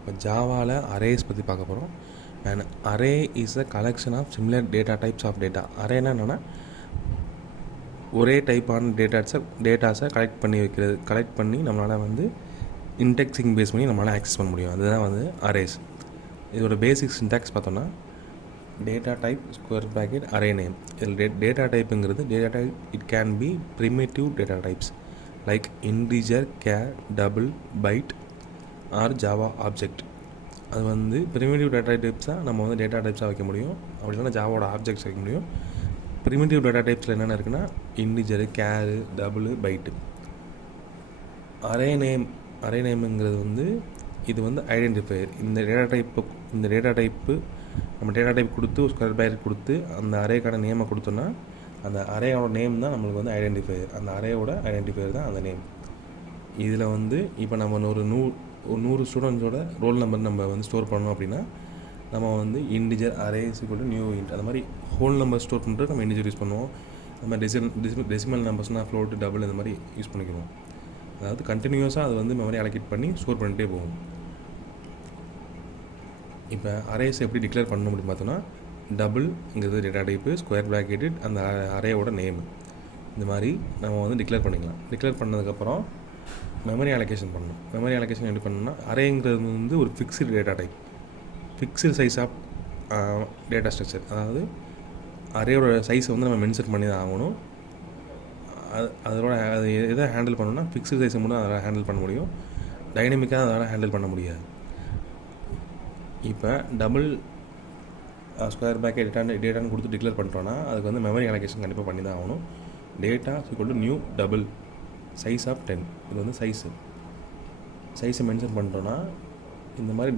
இப்போ ஜாவாவில் அரேஸ் பற்றி பார்க்க போகிறோம். And array is a collection of similar data types of data. அரேனா என்னென்னா ஒரே டைப்பான டேட்டாஸை கலெக்ட் பண்ணி நம்மளால் வந்து இன்டெக்ஸிங் பேஸ் பண்ணி நம்மளால் ஆக்சஸ் பண்ண முடியும். அதுதான் வந்து அரேஸ். இதோட பேசிக் சின்டாக்ஸ் பார்த்தோன்னா data type square bracket array name. இதில் டேட்டா டைப்புங்கிறது data type it can be primitive data types like integer, char, double, byte or Java object. அது வந்து ப்ரிமிட்டிவ் டேட்டா டைப்ஸாக நம்ம வந்து டேட்டா டைப்ஸாக வைக்க முடியும். அப்படி இல்லைனா ஜாவோட ஆப்ஜெக்ட்ஸ் வைக்க முடியும். ப்ரிமிட்டிவ் டேட்டா டைப்ஸில் என்னென்ன இருக்குன்னா இன்டிஜரு, கேரு, டபுள், பைட்டு. அரே நேமுங்கிறது வந்து இது வந்து ஐடென்டிஃபையர். இந்த டேட்டா டைப்பு நம்ம டேட்டா டைப் கொடுத்து ஒரு ஸ்கொயர் ப்ராக்கெட் கொடுத்து அந்த அரேக்கான நேமை கொடுத்தோன்னா அந்த அரேயோட நேம் தான் நம்மளுக்கு வந்து ஐடென்டிஃபையர். அந்த அரேயோட ஐடென்டிஃபையர் தான் அந்த நேம். இதில் வந்து இப்போ நம்ம ஒரு 100 ஸ்டூடெண்ட்ஸோட ரோல் நம்பர் நம்ம வந்து ஸ்டோர் பண்ணோம் அப்படின்னா நம்ம வந்து integer array equal to new int அந்த மாதிரி ஹோல் நம்பர் ஸ்டோர் பண்ணுறது நம்ம இன்டிஜர் யூஸ் பண்ணுவோம். நம்ம டெசிமல் நம்பர்ஸ்னால் ஃப்ளோட், டபுள் இந்த மாதிரி யூஸ் பண்ணிக்குவோம். அதாவது கண்டினியூஸாக அது வந்து மெமரி அலோகேட் பண்ணி ஸ்டோர் பண்ணிகிட்டே போகும். இப்போ அரேஸ் எப்படி டிக்ளேர் பண்ணணும் அப்படின்னு பார்த்தோன்னா டபுள்ங்கிறது டேட்டா டைப்பு, ஸ்கொயர் ப்ராக்கெட்டு அந்த அரேயோட நேமு. இந்த மாதிரி நம்ம வந்து டிக்ளேர் பண்ணிக்கலாம். டிக்ளேர் பண்ணதுக்கப்புறம் மெமரி அலோகேஷன் பண்ணணும். மெமரி அலோகேஷன் எப்படி பண்ணணும்னா அரேங்கிறது வந்து ஒரு fixed data type, fixed size of data structure. அதாவது அரேயோட சைஸை வந்து நம்ம மென்ஷன் பண்ணி தான் ஆகணும். அது எதை ஹேண்டில் பண்ணணும்னா ஃபிக்ஸ்டு சைஸை மட்டும் அதனால் ஹேண்டில் பண்ண முடியும். டைனமிக்காக அதனால் ஹேண்டில் பண்ண முடியாது. இப்போ டபுள் ஸ்கொயர் ப்ராக்கெட் டேட்டான்னு கொடுத்து டிக்ளேர் பண்ணிட்டோன்னா அதுக்கு வந்து மெமரி அலோகேஷன் கண்டிப்பாக பண்ணி தான் ஆகணும். Data equal to new double size of 10. இது வந்து சைஸை மென்ஷன் பண்ணிட்டோன்னா இந்த மாதிரி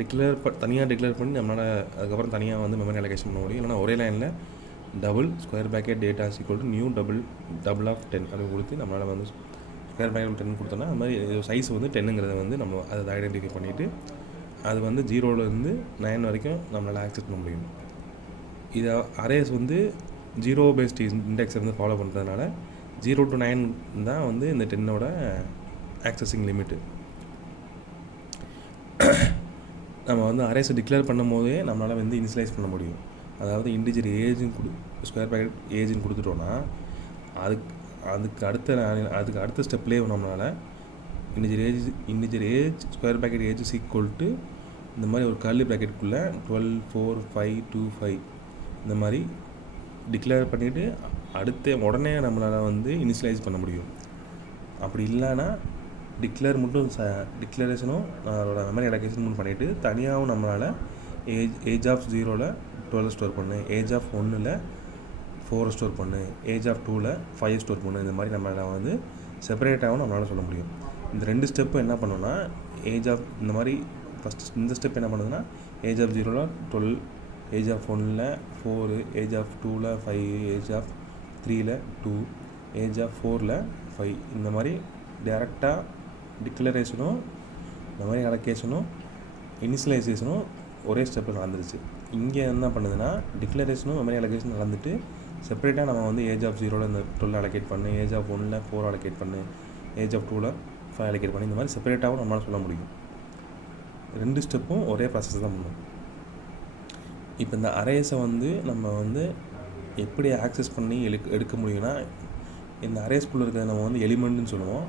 தனியாக டிக்ளேர் பண்ணி நம்மளால் அதுக்கப்புறம் தனியாக வந்து மெமரி அலோகேஷன் பண்ண முடியும். இல்லைனா ஒரே லைனில் double square bracket data equal to new double of 10 அப்படின்னு கொடுத்து நம்மளால் வந்து ஸ்கொயர் ப்ராக்கெட் 10 கொடுத்தோன்னா அது மாதிரி சைஸ் வந்து 10ங்கிறத வந்து நம்ம அதை ஐடென்டிஃபை பண்ணிவிட்டு அது வந்து 0லேருந்து 9 வரைக்கும் நம்மளால் ஆக்சஸ் பண்ண முடியும். இதை அரேஸ் வந்து 0 பேஸ்ட் இண்டெக்ஸை வந்து ஃபாலோ பண்ணுறதுனால 0 to 9 தான் வந்து இந்த 10ஓட ஆக்சஸிங் லிமிட்டு. நம்ம வந்து அரேஸை டிக்ளேர் பண்ணும் போதே நம்மளால் வந்து இனிஷியலைஸ் பண்ண முடியும். அதாவது இன்டிஜர் ஸ்கொயர் ப்ராக்கெட் ஏஜ்னு கொடுத்துட்டோன்னா அதுக்கு அடுத்த ஸ்டெப்லேயே நம்மளால் integer age square bracket age equal to இந்த மாதிரி ஒரு கர்லி ப்ராக்கெட்டுக்குள்ளே 12, 4, 5, 2, 5 இந்த மாதிரி டிக்ளேர் பண்ணிவிட்டு உடனே நம்மளால் வந்து இனிஷியலைஸ் பண்ண முடியும். அப்படி இல்லைன்னா டிக்ளரேஷனும் அதோட மெமரி அலோகேஷன் பண்ணிவிட்டு தனியாகவும் நம்மளால் ஏஜ் ஆஃப் 0ல் 12 ஸ்டோர் பண்ணு, ஏஜ் ஆஃப் 1ல் 4 ஸ்டோர் பண்ணு, ஏஜ் ஆஃப் 2ல் 5 ஸ்டோர் பண்ணு. இந்த மாதிரி நம்மளால் வந்து செப்பரேட்டாகவும் நம்மளால் சொல்ல முடியும். இந்த 2 ஸ்டெப்பும் என்ன பண்ணோன்னா இந்த மாதிரி ஃபஸ்ட்டு இந்த ஸ்டெப் என்ன பண்ணுதுன்னா ஏஜ் ஆஃப் 0ல் 12, ஏஜ் ஆஃப் 1ல் 4, ஏஜ் ஆஃப் 2ல் 5, ஏஜ் ஆஃப் 3ல் 2, ஏஜ் ஆஃப் 4ல் 5 இந்த மாதிரி டேரெக்டாக டிக்ளரேஷனும் மெமரி அலோகேஷனும் இனிஷியலைசேஷனும் ஒரே ஸ்டெப்பில் நடந்துருச்சு. இங்கே என்ன பண்ணுதுன்னா டிக்ளரேஷனும் மெமரி அலோகேஷன் நடந்துட்டு செப்பரேட்டாக நம்ம வந்து ஏஜ் ஆஃப் 0ல் இந்த 12 அலோகேட் பண்ணு, ஏஜ் ஆஃப் 1ல் 4 அலோகேட் பண்ணு, ஏஜ் ஆஃப் 2ல் 5 அலோகேட் பண்ணி இந்த மாதிரி செப்பரேட்டாகவும் நம்மளால் சொல்ல முடியும். 2 ஸ்டெப்பும் ஒரே ப்ராசஸ் தான் பண்ணும். இப்போ இந்த அரேஸை வந்து நம்ம வந்து எப்படி ஆக்சஸ் பண்ணி எடுக்க முடியும்னா இந்த அரேஸ்குள்ளே இருக்கிறத நம்ம வந்து எலிமெண்ட்னு சொல்லுவோம்.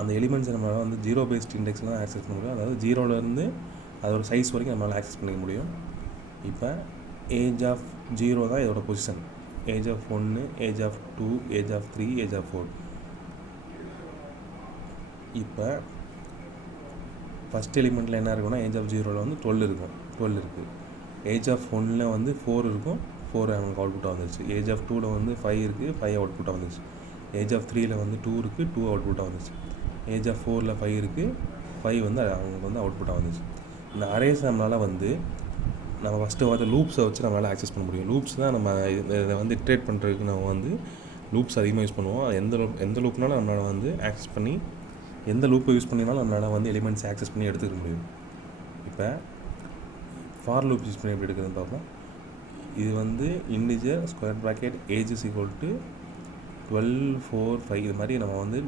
அந்த எலிமெண்ட்ஸை நம்மளால் வந்து 0 பேஸ்ட் இண்டெக்ஸில் தான் ஆக்சஸ் பண்ண முடியும். அதாவது 0லேருந்து அதோட சைஸ் வரைக்கும் நம்மளால் ஆக்சஸ் பண்ணிக்க முடியும். இப்போ ஏஜ் ஆஃப் 0 தான் இதோட position, age of 1, age of 2, age of 3, age of 4. இப்போ ஃபஸ்ட் எலிமெண்ட்டில் என்ன இருக்குன்னா ஏஜ் ஆஃப் 0ல் வந்து 12 இருக்குது. ஏஜ் ஆஃப் 1ல் வந்து 4 இருக்கும், 4 அவங்களுக்கு அவுட்புட்டாக வந்துருச்சு. ஏஜ் ஆஃப் 2ல் வந்து 5 இருக்குது, 5 அவுட்புட்டாக வந்துருச்சு. ஏஜ் ஆஃப் 3ல் வந்து 2 இருக்குது, 2 அவுட்புட்டாக வந்துருச்சு. ஏஜ் ஆஃப் 4ல் 5 இருக்குது, 5 வந்து அவங்களுக்கு வந்து அவுட்புட்டாக வந்துருச்சு. இந்த அரேஸ் நம்மளால் வந்து நம்ம ஃபஸ்ட்டு லூப்ஸை வச்சு நம்மளால் ஆக்சஸ் பண்ண முடியும். லூப்ஸ் தான் நம்ம இதை வந்து இட்ரேட் பண்ணுறதுக்கு நம்ம வந்து லூப்ஸ் அதிகமாக யூஸ் பண்ணுவோம். எந்த லூப்னாலும் நம்மளால் வந்து ஆக்சஸ் பண்ணி எந்த லூப்பை யூஸ் பண்ணினாலும் நம்மளால் வந்து எலிமெண்ட்ஸ் ஆக்சஸ் பண்ணி எடுத்துக்க முடியும். இப்போ ஃபார் லூப் யூஸ் பண்ணி எப்படி எடுக்கிறதுன்னு பார்ப்போம். இது வந்து integer square bracket age equal to 12, 4, 5 இது மாதிரி நம்ம வந்து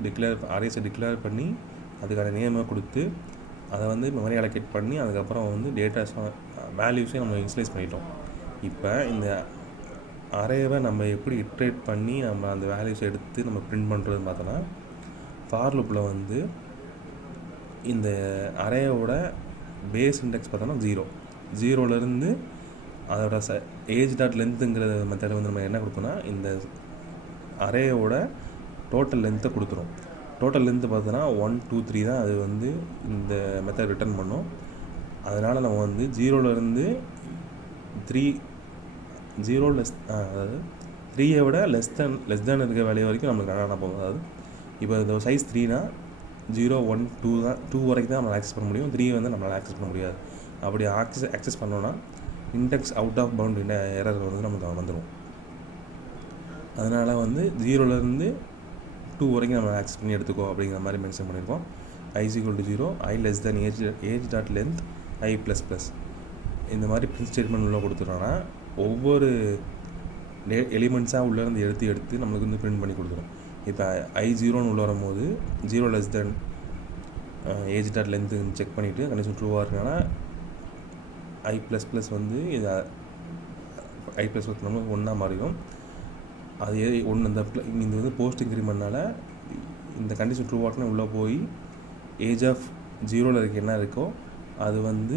அரேஸை டிக்ளேர் பண்ணி அதுக்கான நேமை கொடுத்து அதை வந்து மெமரி அலோகேட் பண்ணி அதுக்கப்புறம் வந்து டேட்டாஸ் வேல்யூஸையும் நம்ம இன்ஸ்லைஸ் பண்ணிட்டோம். இப்போ இந்த அரேவை நம்ம எப்படி இட்ரேட் பண்ணி நம்ம அந்த வேல்யூஸை எடுத்து நம்ம பிரிண்ட் பண்ணுறதுன்னு பார்த்தோன்னா, ஃபார் லூப்பில் வந்து இந்த அரேயோட பேஸ் இண்டெக்ஸ் பார்த்தோன்னா 0லேருந்து அதோட ஏஜ் டாட் லென்த்துங்கிற மெத்தடை வந்து நம்ம என்ன கொடுப்போம்னா, இந்த அரேயோட டோட்டல் லென்த்தை கொடுத்துரும். டோட்டல் லென்த்து பார்த்தோன்னா 1 2 3 தான் அது வந்து இந்த மெத்தட் ரிட்டர்ன் பண்ணும். அதனால் நம்ம வந்து 0லேருந்து 3 அதாவது 3ஐ விட லெஸ் தேன் இருக்க வேல்யூ வரைக்கும் நம்மளுக்கு ரன் போகும். அதாவது இப்போ இந்த சைஸ் 3னா 0 1 2 தான், 2 வரைக்கும் தான் நம்மளால் ஆக்சஸ் பண்ண முடியும். 3 வந்து நம்மளால் ஆக்சஸ் பண்ண முடியாது. அப்படி ஆக்சஸ் பண்ணோன்னா index out of bound error வந்து நமக்கு வந்துடும். அதனால் வந்து 0லேருந்து 2 வரைக்கும் நம்ம ஆக்சஸ் பண்ணி எடுத்துக்கோ அப்படிங்கிற மாதிரி மென்ஷன் பண்ணியிருக்கோம். i = 0, i less than age dot length i ++. இந்த மாதிரி பிரிண்ட் ஸ்டேட்மெண்ட் உள்ள கொடுத்துட்டோன்னா ஒவ்வொரு எலிமெண்ட்ஸாக உள்ளேருந்து எடுத்து நம்மளுக்கு வந்து பிரிண்ட் பண்ணி கொடுத்துரும். இப்போ i0ன்னு உள்ள வரும்போது 0 less than age dot length check பண்ணிவிட்டு கண்டிஷன் ட்ரூவாக இருக்குன்னா i ++ வந்து இது i ++ நம்ம 1ஆக மாறிடும். அது ஒன்று இந்த வந்து போஸ்ட் இன்க்ரிமெண்ட்னால இந்த கண்டிஷன் ட்ரூ ஆட்னா உள்ளே போய் ஏஜ் ஆஃப் 0ல் இருக்க என்ன இருக்கோ அது வந்து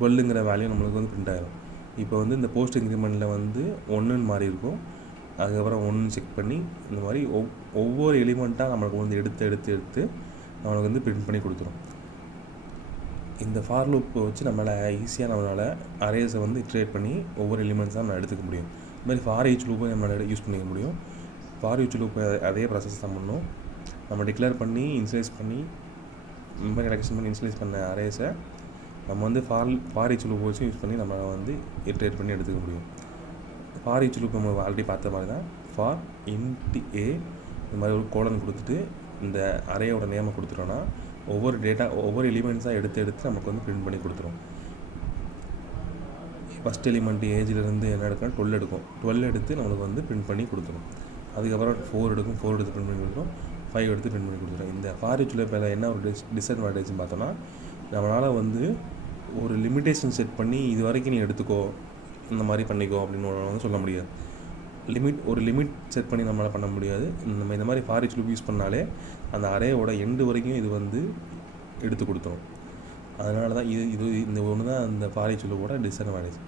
12ங்கிற வேல்யூ நம்மளுக்கு வந்து பிரிண்ட் ஆகிடும். இப்போ வந்து இந்த போஸ்ட் இன்க்ரிமெண்ட்டில் வந்து 1ன்னு மாறி இருக்கும். அதுக்கப்புறம் 1 செக் பண்ணி இந்த மாதிரி ஒவ்வொரு எலிமெண்ட்டாக நம்மளுக்கு வந்து எடுத்து நம்மளுக்கு வந்து பிரிண்ட் பண்ணி கொடுத்துரும். இந்த ஃபார் லூப்பை வச்சு நம்மளால் ஈஸியாக நம்மளால் அரேஸை வந்து இட்ரேட் பண்ணி ஒவ்வொரு எலிமெண்ட்ஸாக நம்ம எடுத்துக்க முடியும். இது மாதிரி ஃபார் ஈச் லூப்பை நம்மளால் யூஸ் பண்ணிக்க முடியும். ஃபார் ஈச் லூப்பை அதே ப்ராசஸ் தான் பண்ணணும். நம்ம டிக்ளேர் பண்ணி இன்ஸ்லைஸ் பண்ணி மெமரி அலோகேஷன் பண்ணி இன்ஸ்லைஸ் பண்ண அரேஸை நம்ம வந்து ஃபார் ஈச் லூப் வச்சு யூஸ் பண்ணி நம்ம வந்து இட்ரேட் பண்ணி எடுத்துக்க முடியும். ஃபார் ஈச் லூப் நம்ம ஆல்ரெடி பார்த்த மாதிரி தான் ஃபார் int a இந்த மாதிரி ஒரு கோலன் கொடுத்துட்டு இந்த அரேயோட நேமை கொடுத்துட்டோன்னா ஒவ்வொரு எலிமெண்ட்ஸாக எடுத்து நமக்கு வந்து பிரிண்ட் பண்ணி கொடுத்துரும். ஃபஸ்ட் எலிமெண்ட் ஏஜிலேருந்து என்ன எடுக்கணும் 12 எடுக்கும். 12 எடுத்து நம்மளுக்கு வந்து பிரிண்ட் பண்ணி கொடுத்துரும். அதுக்கப்புறம் 4 எடுத்து பிரிண்ட் பண்ணி கொடுத்துரும். 5 எடுத்து பிரிண்ட் பண்ணி கொடுத்துரும். இந்த ஃபார் ஈச் லூப்பில் என்ன ஒரு டிஸ்அட்வான்டேஜ்னு பார்த்தோன்னா, நம்மளால் வந்து ஒரு லிமிட்டேஷன் செட் பண்ணி இது வரைக்கும் நீ எடுத்துக்கோ, இந்த மாதிரி பண்ணிக்கோ அப்படின்னு வந்து சொல்ல முடியாது. ஒரு லிமிட் செட் பண்ணி நம்மளால் பண்ண முடியாது. நம்ம இந்த மாதிரி ஃபார் ஈச் லூப் யூஸ் பண்ணாலே அந்த அரேயோட எண்டு வரைக்கும் இது வந்து எடுத்து கொடுத்துரும். அதனால தான் இந்த ஒன்று தான் அந்த ஃபார் ஈச் லூப்போட டிஸ்அட்வான்டேஜ்.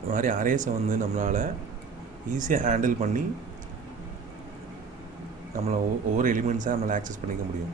இந்த மாதிரி அரேஸை வந்து நம்மளால் ஈஸியாக ஹேண்டில் பண்ணி ஒவ்வொரு எலிமெண்ட்ஸாக நம்மளால் ஆக்சஸ் பண்ணிக்க முடியும்.